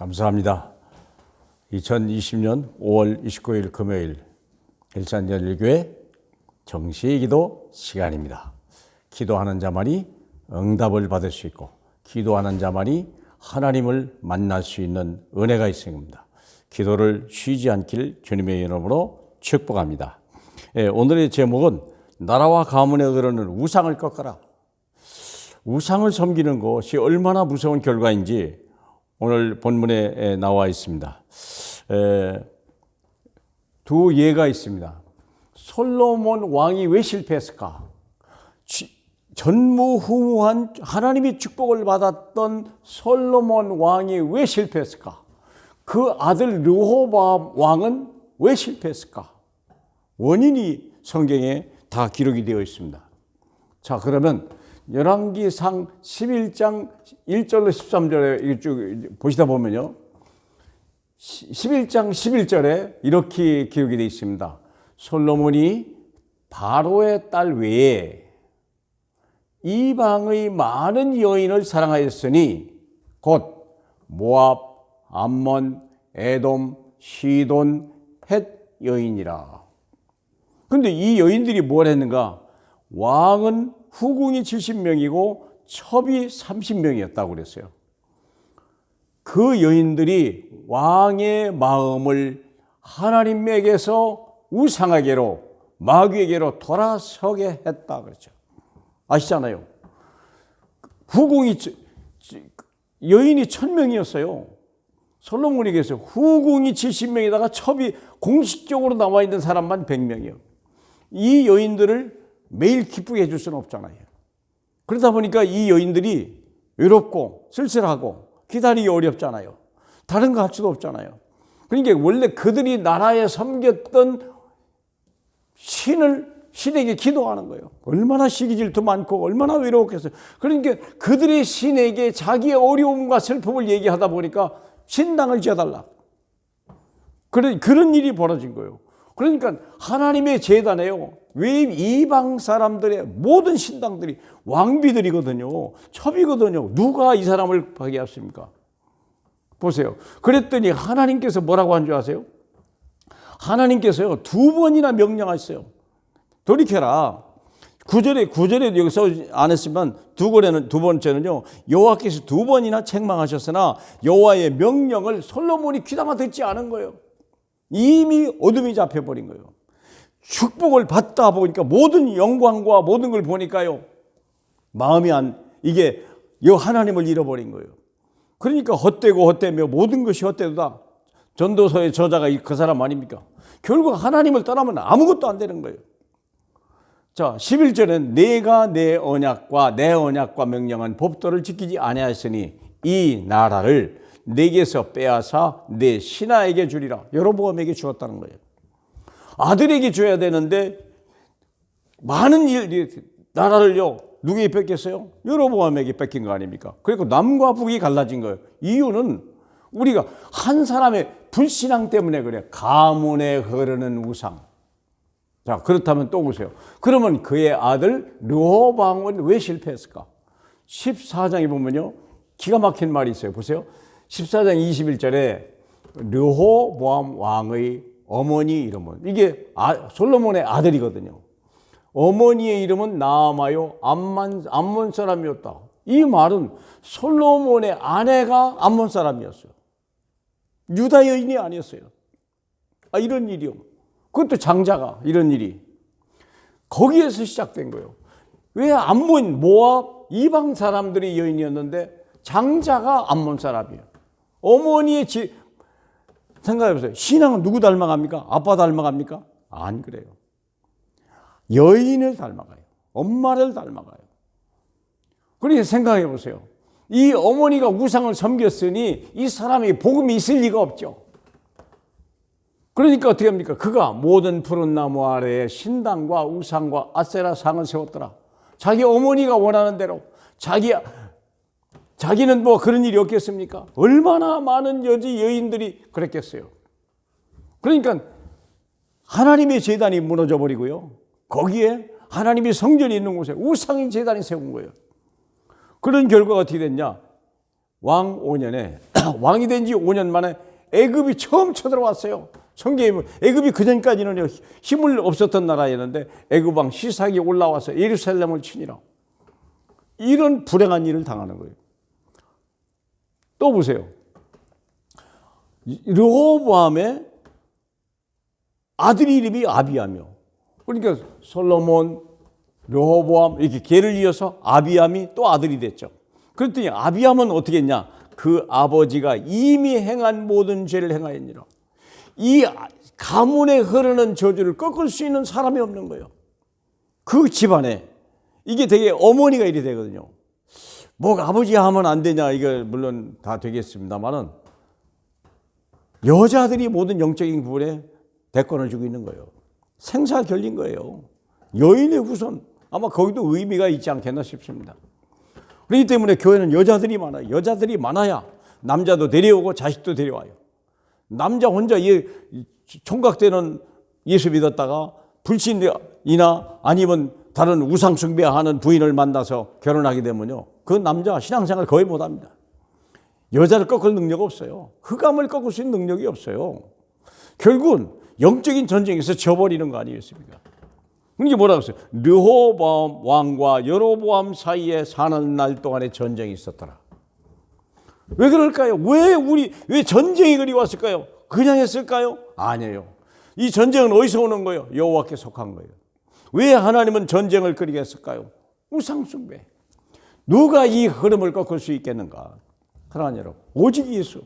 감사합니다. 2020년 5월 29일 금요일 일산열일교회 정시의 기도 시간입니다. 기도하는 자만이 응답을 받을 수 있고 기도하는 자만이 하나님을 만날 수 있는 은혜가 있습니다. 기도를 쉬지 않길 주님의 이름으로 축복합니다. 오늘의 제목은 나라와 가문에 흐르는 우상을 꺾어라. 우상을 섬기는 것이 얼마나 무서운 결과인지 오늘 본문에 나와 있습니다. 두 예가 있습니다. 솔로몬 왕이 왜 실패했을까? 전무후무한 하나님의 축복을 받았던 솔로몬 왕이 왜 실패했을까? 그 아들 르호보암 왕은 왜 실패했을까? 원인이 성경에 다 기록이 되어 있습니다. 자, 그러면 열왕기상 11장 1절로 13절에 쭉 보시다 보면요. 11장 11절에 이렇게 기록이 되어 있습니다. 솔로몬이 바로의 딸 외에 이방의 많은 여인을 사랑하였으니 곧 모압, 암몬, 에돔, 시돈, 헷 여인이라. 그런데 이 여인들이 뭘 했는가? 왕은 후궁이 70명이고 첩이 30명이었다고 그랬어요. 그 여인들이 왕의 마음을 하나님에게서 우상에게로 마귀에게로 돌아서게 했다 그랬죠. 아시잖아요. 후궁이 여인이 1000명이었어요. 솔로몬에게서 후궁이 70명에다가 첩이 공식적으로 나와 있는 사람만 100명이요. 이 여인들을 매일 기쁘게 해줄 수는 없잖아요. 그러다 보니까 이 여인들이 외롭고 쓸쓸하고 기다리기 어렵잖아요. 다른 거 할 수도 없잖아요. 그러니까 원래 그들이 나라에 섬겼던 신에게 기도하는 거예요. 얼마나 시기질투 많고 얼마나 외로웠겠어요. 그러니까 그들의 신에게 자기의 어려움과 슬픔을 얘기하다 보니까 신당을 지어달라. 그런 일이 벌어진 거예요. 그러니까 하나님의 제단에요. 왜 이방 사람들의 모든 신당들이 왕비들이거든요. 첩이거든요. 누가 이 사람을 파괴했습니까? 보세요. 그랬더니 하나님께서 뭐라고 한 줄 아세요? 하나님께서요 2번이나 명령하셨어요. 돌이켜라. 9절에 여기서 안 했지만 두 번째는요. 여호와께서 2번이나 책망하셨으나 여호와의 명령을 솔로몬이 귀담아 듣지 않은 거예요. 이미 어둠이 잡혀버린 거예요. 축복을 받다 보니까 모든 영광과 모든 걸 보니까요. 마음이 이게 하나님을 잃어버린 거예요. 그러니까 헛되며 모든 것이 헛되다. 전도서의 저자가 그 사람 아닙니까? 결국 하나님을 떠나면 아무것도 안 되는 거예요. 자, 11절은 내가 내 언약과 명령한 법도를 지키지 아니하였으니 이 나라를 내게서 빼앗아 내 신하에게 주리라. 여로보암에게 주었다는 거예요. 아들에게 줘야 되는데 많은 나라를요 누구에게 뺏겼어요? 여로보암에게 뺏긴 거 아닙니까? 그리고 남과 북이 갈라진 거예요. 이유는 우리가 한 사람의 불신앙 때문에 그래요. 가문에 흐르는 우상. 자, 그렇다면 또 보세요. 그러면 그의 아들 르호보암은 왜 실패했을까? 14장에 보면요 기가 막힌 말이 있어요. 보세요. 14장 21절에 르호보암 왕의 어머니 이름은 이게 솔로몬의 아들이거든요. 어머니의 이름은 나아마요 암몬 사람이었다. 이 말은 솔로몬의 아내가 암몬 사람이었어요. 유다 여인이 아니었어요. 이런 일이요. 그것도 장자가 이런 일이 거기에서 시작된 거예요. 왜 암몬 모압 이방 사람들이 여인이었는데 장자가 암몬 사람이에요. 어머니의 생각해보세요. 신앙은 누구 닮아갑니까? 아빠 닮아갑니까? 안 그래요. 여인을 닮아가요. 엄마를 닮아가요. 그러니까 생각해보세요. 이 어머니가 우상을 섬겼으니 이 사람이 복음이 있을 리가 없죠. 그러니까 어떻게 합니까? 그가 모든 푸른 나무 아래에 신당과 우상과 아세라 상을 세웠더라. 자기 어머니가 원하는 대로 자기는 뭐 그런 일이 없겠습니까? 얼마나 많은 여인들이 그랬겠어요. 그러니까 하나님의 제단이 무너져 버리고요. 거기에 하나님의 성전이 있는 곳에 우상인 제단이 세운 거예요. 그런 결과가 어떻게 됐냐? 왕 5년에 왕이 된 지 5년 만에 애굽이 처음 쳐들어왔어요. 성경에 애굽이 그전까지는 힘을 없었던 나라였는데 애굽 왕 시삭이 올라와서 예루살렘을 치니라. 이런 불행한 일을 당하는 거예요. 또 보세요. 르호보암의 아들 이름이 아비야며, 그러니까 솔로몬, 르호보암 이렇게 걔를 이어서 아비암이 또 아들이 됐죠. 그랬더니 아비암은 어떻게 했냐? 그 아버지가 이미 행한 모든 죄를 행하였니라. 이 가문에 흐르는 저주를 꺾을 수 있는 사람이 없는 거예요. 그 집안에. 이게 되게 어머니가 이래 되거든요. 뭐 아버지 하면 안 되냐, 이거 물론 다 되겠습니다만은 여자들이 모든 영적인 부분에 대권을 주고 있는 거예요. 생사 결린 거예요. 여인의 후손, 아마 거기도 의미가 있지 않겠나 싶습니다. 그렇기 때문에 교회는 여자들이 많아요. 여자들이 많아야 남자도 데려오고 자식도 데려와요. 남자 혼자 총각되는 예수 믿었다가 불신이나 아니면 다른 우상 숭배하는 부인을 만나서 결혼하게 되면요, 그 남자 신앙생활 거의 못합니다. 여자를 꺾을 능력 없어요. 흑암을 꺾을 수 있는 능력이 없어요. 결국은 영적인 전쟁에서 져버리는 거 아니겠습니까? 이게 뭐라고 했어요? 르호보암 왕과 여로보암 사이에 사는 날 동안에 전쟁이 있었더라. 왜 그럴까요? 왜 전쟁이 그리 왔을까요? 그냥 했을까요? 아니에요. 이 전쟁은 어디서 오는 거예요? 여호와께 속한 거예요. 왜 하나님은 전쟁을 그리게 했을까요? 우상 숭배. 누가 이 흐름을 꺾을 수 있겠는가? 사랑하는 여러분, 오직 예수,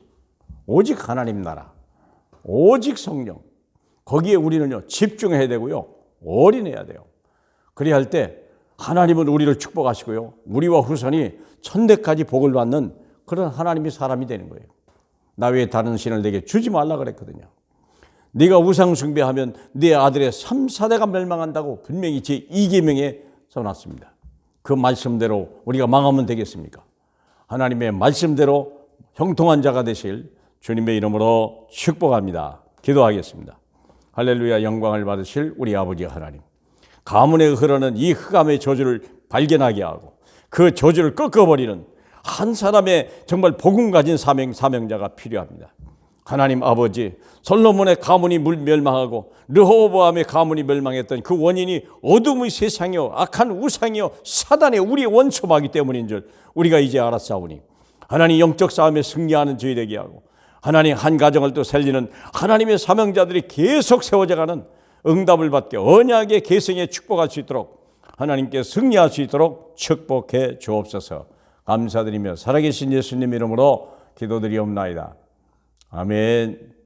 오직 하나님 나라, 오직 성령, 거기에 우리는요 집중해야 되고요, 올인해야 돼요. 그래야 할 때 하나님은 우리를 축복하시고요, 우리와 후손이 천대까지 복을 받는 그런 하나님의 사람이 되는 거예요. 나 외에 다른 신을 내게 주지 말라 그랬거든요. 네가 우상 숭배하면 네 아들의 3, 4대가 멸망한다고 분명히 제2계명에 써놨습니다. 그 말씀대로 우리가 망하면 되겠습니까? 하나님의 말씀대로 형통한 자가 되실 주님의 이름으로 축복합니다. 기도하겠습니다. 할렐루야. 영광을 받으실 우리 아버지 하나님, 가문에 흐르는 이 흑암의 저주를 발견하게 하고 그 저주를 꺾어버리는 한 사람의 정말 복음 가진 사명자가 필요합니다. 하나님 아버지, 솔로몬의 가문이 멸망하고 르호보암의 가문이 멸망했던 그 원인이 어둠의 세상이요, 악한 우상이요, 사단의 우리의 원수마귀 때문인 줄 우리가 이제 알았사오니, 하나님 영적 싸움에 승리하는 저희 되게 하고, 하나님 한 가정을 또 살리는 하나님의 사명자들이 계속 세워져가는 응답을 받게 언약의 계승에 축복할 수 있도록 하나님께 승리할 수 있도록 축복해 주옵소서. 감사드리며 살아계신 예수님 이름으로 기도드리옵나이다. 아멘.